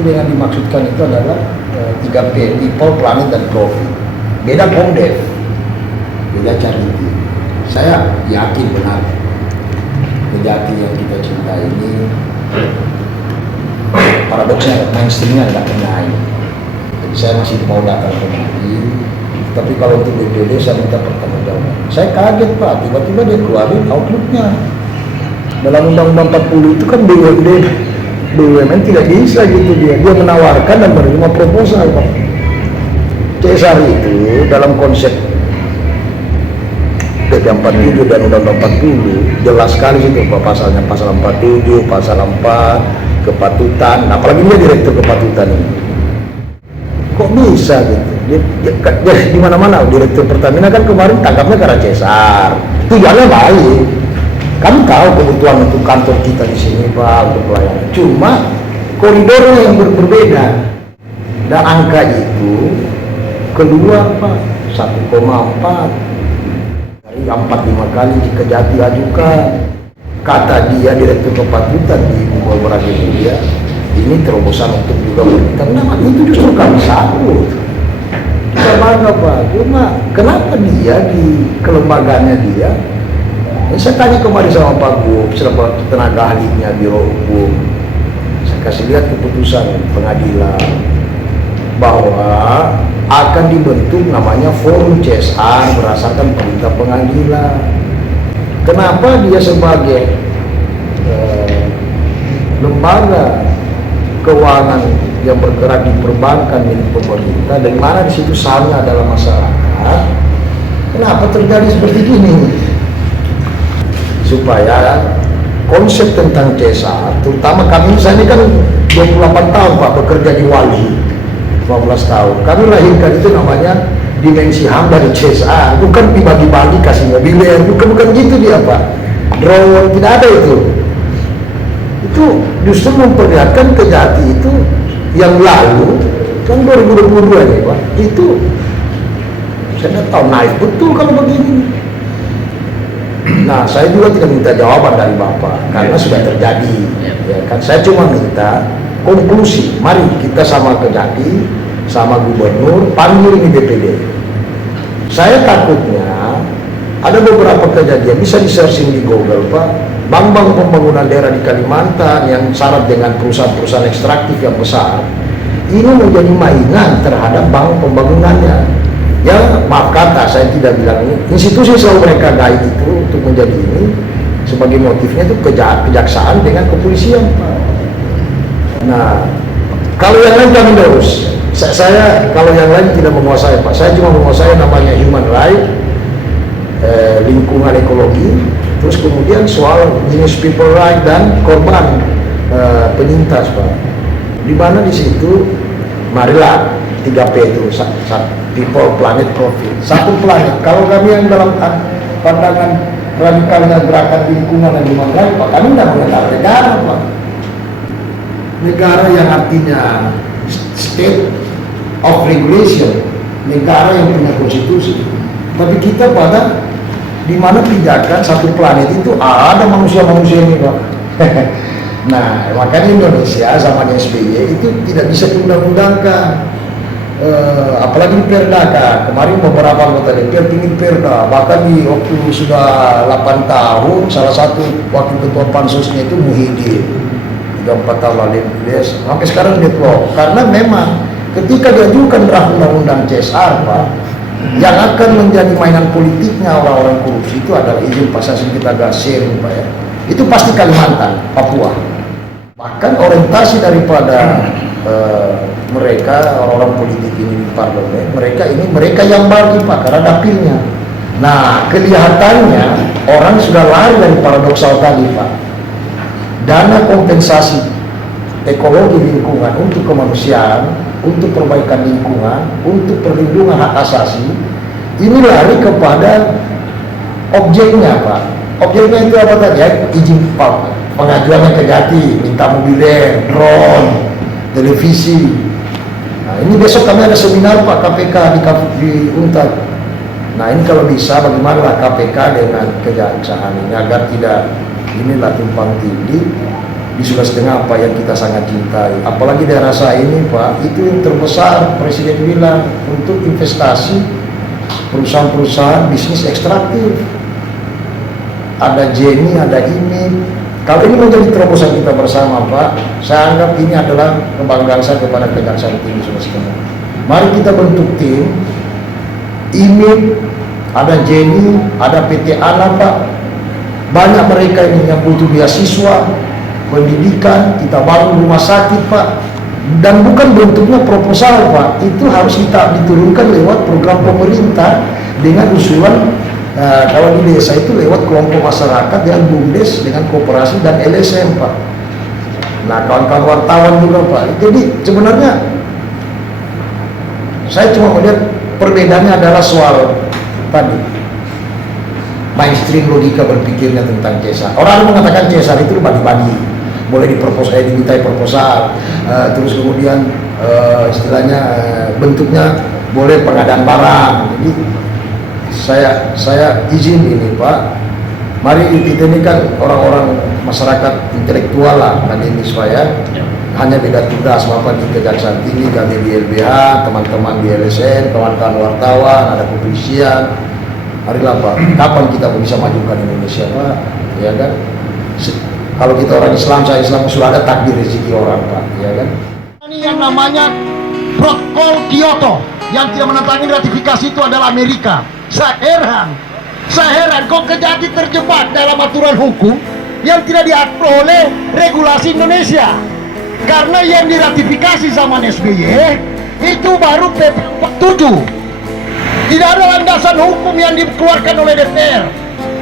Itu dengan dimaksudkan itu adalah 3P, People, Planet, dan Profit. Beda Komdev, beda Charity. Saya yakin benar Kejati yang kita cintai ini paradoksnya mainstreamnya nggak kena ini. Jadi saya masih mau datang kemari, tapi kalau untuk BPD saya minta pertanggungjawaban. Saya kaget Pak, tiba-tiba dia keluarin outlooknya. Dalam Undang-Undang 40 itu kan BUMN tidak bisa gitu, dia menawarkan dan menerima proposal Pak. CSR itu dalam konsep PP 47 dan Undang-Undang 40 jelas sekali itu Pak, pasalnya pasal 47, pasal 4 kepatutan, apalagi dia direktur kepatutan ini. Kok bisa gitu? Dia di mana-mana direktur Pertamina kan kemarin tangkapnya karena CSR. Tujuannya baik. Kamu tahu kebutuhan untuk kantor kita di sini Pak, untuk pelayanan. Cuma koridornya yang berbeda. Dan angka itu keluar Pak 1,4 dari 4-5 kali Kejati ajukan. Kata dia direktur kepatutan di Google Braga Media, ini terobosan untuk juga berbicara. Nah, itu justru kami sambut. Kita bangga Pak. Cuma kenapa dia di kelembagaannya dia? Saya tanya kemarin sama Pak Gub, serta tenaga ahlinya Biro Hukum. Saya kasih lihat keputusan pengadilan bahwa akan dibentuk namanya forum CSR berdasarkan perintah pengadilan. Kenapa dia sebagai lembaga keuangan yang bergerak di perbankan milik pemerintah, dari mana di situ sahamnya adalah masyarakat? Kenapa terjadi seperti ini? Supaya konsep tentang CSR, terutama kami misalnya kan 28 tahun Pak bekerja di Wali, 15 tahun. Kami lahirkan itu namanya dimensi HAM dari CSR, bukan dibagi-bagi kasih mobiler, bukan gitu dia Pak. Drone, tidak ada itu. Itu justru memperlihatkan Kejati itu yang lalu, kan 2022 nih Pak, itu saya nggak tahu naik betul kalau begini. Nah, saya juga tidak minta jawaban dari Bapak, karena sudah terjadi. Ya kan, saya cuma minta konklusi, mari kita sama Kejati, sama gubernur, panggil ini DPD. Saya takutnya ada beberapa kejadian, bisa di-searching di Google Pak, bank-bank pembangunan daerah di Kalimantan yang syarat dengan perusahaan-perusahaan ekstraktif yang besar, ini menjadi mainan terhadap bank pembangunannya. Ya maaf kata, saya tidak bilang ini, institusi selalu mereka guide itu untuk menjadi ini, sebagai motifnya itu kejaksaan dengan kepolisian Pak. Nah, kalau yang lain kami terus. Saya kalau yang lain tidak menguasai Pak, saya cuma menguasai namanya human right, lingkungan ekologi, terus kemudian soal jenis people right dan korban penyintas Pak. Di mana di situ, marilah 3P itu, people, planet, profit. Satu planet. Kalau kami yang dalam pandangan radikalnya gerakan lingkungan dan human right Pak, kami tidak mengenal negara Pak. Negara yang artinya state of regulation, negara yang punya konstitusi. Tapi kita pada di mana pijakan satu planet itu ada manusia-manusia ini Pak. Nah, makanya Indonesia sama SBY itu tidak bisa diundang-undangkan. Apalagi di Perda kan. Kemarin beberapa anggota DPR ingin Perda, bahkan di waktu sudah 8 tahun, salah satu wakil ketua pansusnya itu Muhyiddin, 3-4 tahun lalu dia sampai sekarang deadlock, karena memang ketika diajukan draft undang-undang CSR Pak, yang akan menjadi mainan politiknya orang-orang korupsi itu adalah izin pasar sengketa gas sharing Pak ya. Itu pasti Kalimantan, Papua. Bahkan orientasi daripada mereka orang-orang politik ini di parlemen, mereka yang bagi Pak, karena dapilnya. Nah, kelihatannya orang sudah lari dari paradoksal tadi Pak. Dana kompensasi ekologi lingkungan untuk kemanusiaan, untuk perbaikan lingkungan, untuk perlindungan hak asasi, ini lari kepada objeknya Pak. Objeknya itu apa tadi ya? Izin pengajuannya Kejati, minta mobiler, drone, televisi. Nah, ini besok kami ada seminar Pak KPK di Untar. Nah, ini kalau bisa bagaimana KPK dengan kejaksaan ini agar tidak inilah tumpang tindih, di Sulawesi Tengah apa yang kita sangat cintai. Apalagi daerah saya ini Pak, itu yang terbesar Presiden bilang untuk investasi perusahaan-perusahaan bisnis ekstraktif. Ada Jenny, ada ini. Kalau ini menjadi terobosan kita bersama Pak, saya anggap ini adalah kebanggaan saya kepada Kejaksaan Tinggi Sulawesi Tengah. Mari kita bentuk tim, ini ada Jenny, ada PT Ana Pak. Banyak mereka ini yang butuh beasiswa, pendidikan, kita bangun rumah sakit Pak, dan bukan bentuknya proposal Pak, itu harus kita diturunkan lewat program pemerintah dengan usulan kalau di desa itu lewat kelompok masyarakat dengan BUMDes, dengan koperasi dan LSM Pak. Nah kawan-kawan wartawan juga Pak, jadi sebenarnya saya cuma melihat perbedaannya adalah soal tadi mainstream logika berpikirnya tentang CSR. Orang mengatakan CSR itu badi-badi, boleh dimintai proposal, terus kemudian istilahnya bentuknya boleh pengadaan barang. Jadi saya izin ini Pak, mari kita ini kan orang-orang masyarakat intelektual lah dan ini supaya hanya beda tugas Bapak di Kejaksaan Tinggi, kami di LBH, teman-teman di LSN, kawan-kawan wartawan, ada kepolisian. Marilah Pak, kapan kita bisa majukan Indonesia Pak, ya kan? Kalau kita orang Islam, saya Islam, sudah ada takdir rezeki orang Pak, ya kan? Ini yang namanya Protokol Kyoto, yang tidak menentangin ratifikasi itu adalah Amerika. Saya heran kok Kejati terjebak dalam aturan hukum yang tidak diatur oleh regulasi Indonesia. Karena yang diratifikasi sama SBY itu baru PP 47. Tidak ada landasan hukum yang dikeluarkan oleh DPR.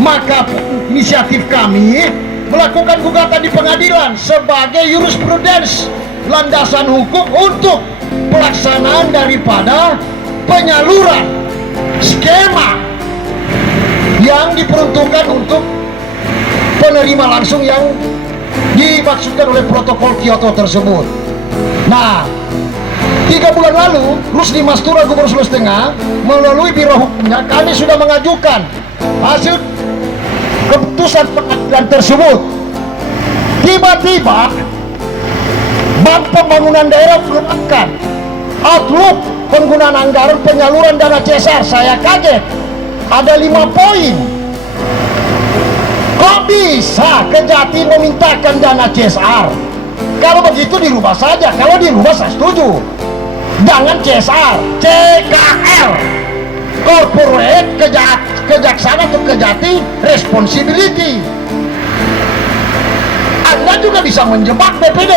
Maka inisiatif kami melakukan gugatan di pengadilan sebagai jurisprudens, landasan hukum untuk pelaksanaan daripada penyaluran skema yang diperuntukkan untuk penerima langsung yang dimaksudkan oleh protokol Kyoto tersebut. Nah, 3 bulan lalu, Rusdi Mastura, Gubernur Sulawesi Tengah, melalui Biro Hukumnya, kami sudah mengajukan hasil keputusan pengadilan tersebut. Tiba-tiba, Bank Pembangunan Daerah mengeluarkan outlook penggunaan anggaran penyaluran dana CSR. Saya kaget, ada 5 poin. Kok bisa Kejati memintakan dana CSR? Kalau begitu dirubah saja. Kalau dirubah saya setuju. Jangan CSR, CKR, Corporate Kejaksaan atau Kejati Responsibility. Anda juga bisa menjebak BPD.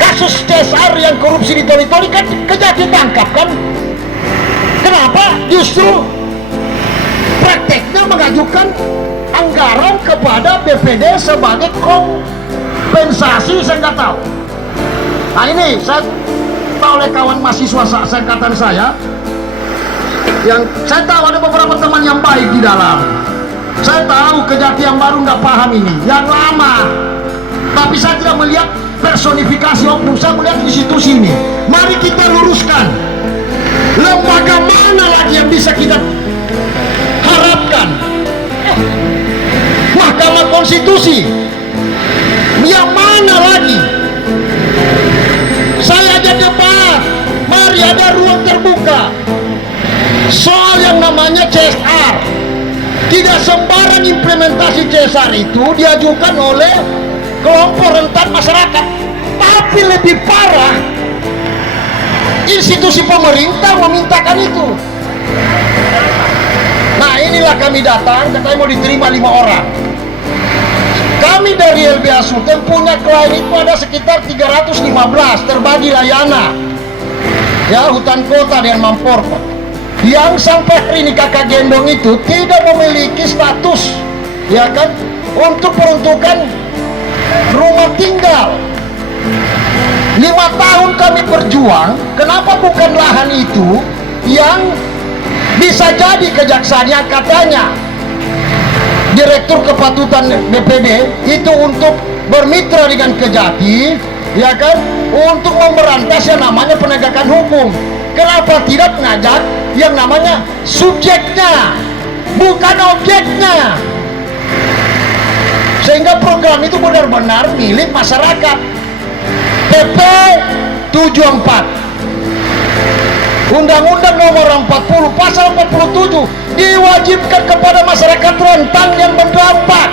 Kasus CSR yang korupsi di Toli-Toli kan Kejati tangkap kan? Kenapa? Justru prakteknya mengajukan anggaran kepada BPD sebagai kompensasi, saya nggak tahu. Nah ini saya tahu oleh kawan mahasiswa seangkatan saya, yang saya tahu ada beberapa teman yang baik di dalam. Saya tahu Kejati yang baru nggak paham ini, yang lama. Tapi saya tidak melihat personifikasi oknum, saya melihat institusi ini. Mari kita luruskan. Lembaga mana lagi yang bisa kita harapkan? Mahkamah Konstitusi. Yang mana lagi? Saya ajak debat. Mari ada ruang terbuka soal yang namanya CSR. Tidak sembarang implementasi CSR itu diajukan oleh kelompok rentan masyarakat. Tapi lebih parah, institusi pemerintah memintakan itu. Nah inilah kami datang, katanya mau diterima 5 orang. Kami dari LBH Sulteng punya klien itu ada sekitar 315, terbagi layana, ya, hutan kota dengan Mamporko, yang sampai hari ini kakak gendong itu tidak memiliki status, ya kan, untuk peruntukan rumah tinggal. 5 tahun kami berjuang, kenapa bukan lahan itu yang bisa jadi kejaksaan yang katanya Direktur Kepatutan BPD itu untuk bermitra dengan Kejati, ya kan, untuk memberantas yang namanya penegakan hukum. Kenapa tidak mengajak yang namanya subjeknya, bukan objeknya? sehingga program itu benar-benar milik masyarakat. PP 74 Undang-Undang Nomor 40 Pasal 47 diwajibkan kepada masyarakat rentan yang berdampak.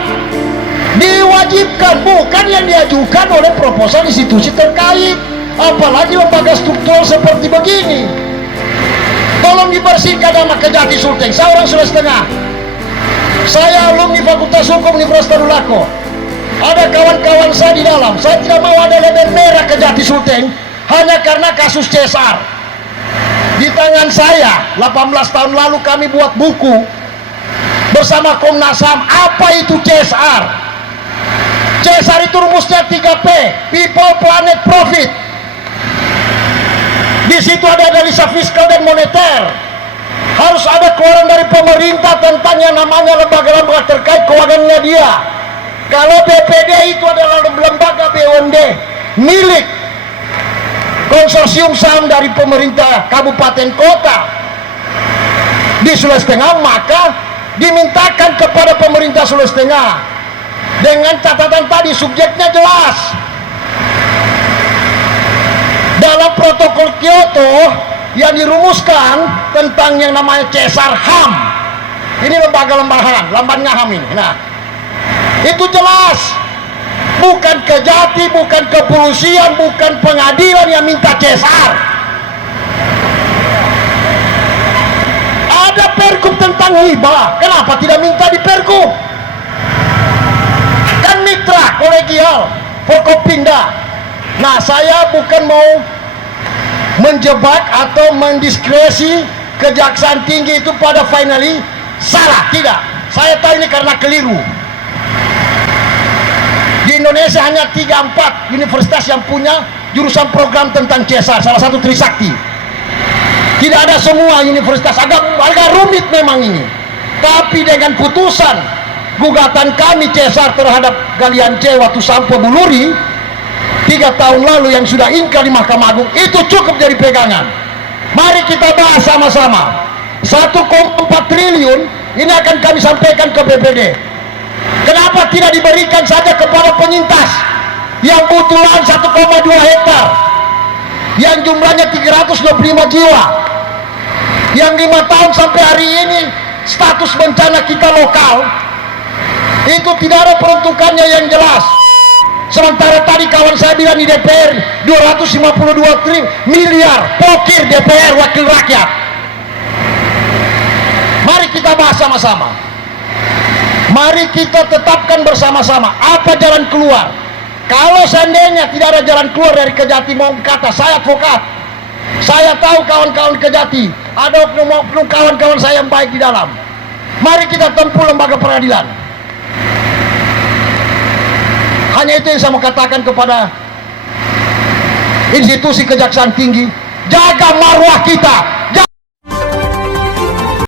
Diwajibkan, bukan yang diajukan oleh proposal institusi terkait, apalagi lembaga struktural seperti begini. Tolong dibersihkan nama Kejati Sulteng. Saya orang Sulawesi Tengah, saya alumni Fakultas Hukum Universitas Tadulako. Ada kawan-kawan saya di dalam. Saya tidak mau ada label merah Kejati Sulteng hanya karena kasus CSR. Di tangan saya 18 tahun lalu kami buat buku bersama Komnas HAM. Apa itu CSR? CSR itu rumusnya 3P, People, Planet, Profit. Di situ ada analisa fiskal dan moneter. Harus ada keluaran dari pemerintah tentang yang namanya lembaga-lembaga terkait keuangannya dia. Kalau BPD itu adalah lembaga BUMD milik konsorsium saham dari pemerintah kabupaten kota di Sulawesi Tengah, maka dimintakan kepada pemerintah Sulawesi Tengah dengan catatan tadi subjeknya jelas. Dalam protokol Kyoto yang dirumuskan tentang yang namanya CSR HAM, ini lembaga-lembaga HAM ini. Nah, itu jelas, bukan Kejati, bukan kepolisian, bukan pengadilan yang minta CSR. Ada pergub tentang hibah, kenapa tidak minta di pergub? Kan mitra kolegial Forkopimda. Nah, saya bukan mau menjebak atau mendiskresi Kejaksaan Tinggi itu pada finally salah, tidak. Saya tahu ini karena keliru. Di Indonesia hanya 3-4 universitas yang punya jurusan program tentang CSR, salah satu Trisakti. Tidak ada semua universitas, agak rumit memang ini. Tapi dengan putusan gugatan kami CSR terhadap Galian C waktu sampai Buluri 3 tahun lalu yang sudah ingkrah di Mahkamah Agung, itu cukup jadi pegangan. Mari kita bahas sama-sama. 1,4 triliun ini akan kami sampaikan ke BPD. Kenapa tidak diberikan saja kepada penyintas yang butuh lahan 1,2 hektar, yang jumlahnya 325 jiwa, yang 5 tahun sampai hari ini status bencana kita lokal itu tidak ada peruntukannya yang jelas. Sementara tadi kawan saya bilang di DPR 252 miliar pokir DPR wakil rakyat. Mari kita bahas sama-sama. Mari kita tetapkan bersama-sama apa jalan keluar. Kalau seandainya tidak ada jalan keluar dari Kejati, mau kata saya advokat, saya tahu kawan-kawan Kejati, ada oknum-oknum kawan-kawan saya yang baik di dalam. Mari kita tempuh lembaga peradilan. Hanya itu yang saya mau katakan kepada institusi Kejaksaan Tinggi. Jaga marwah kita,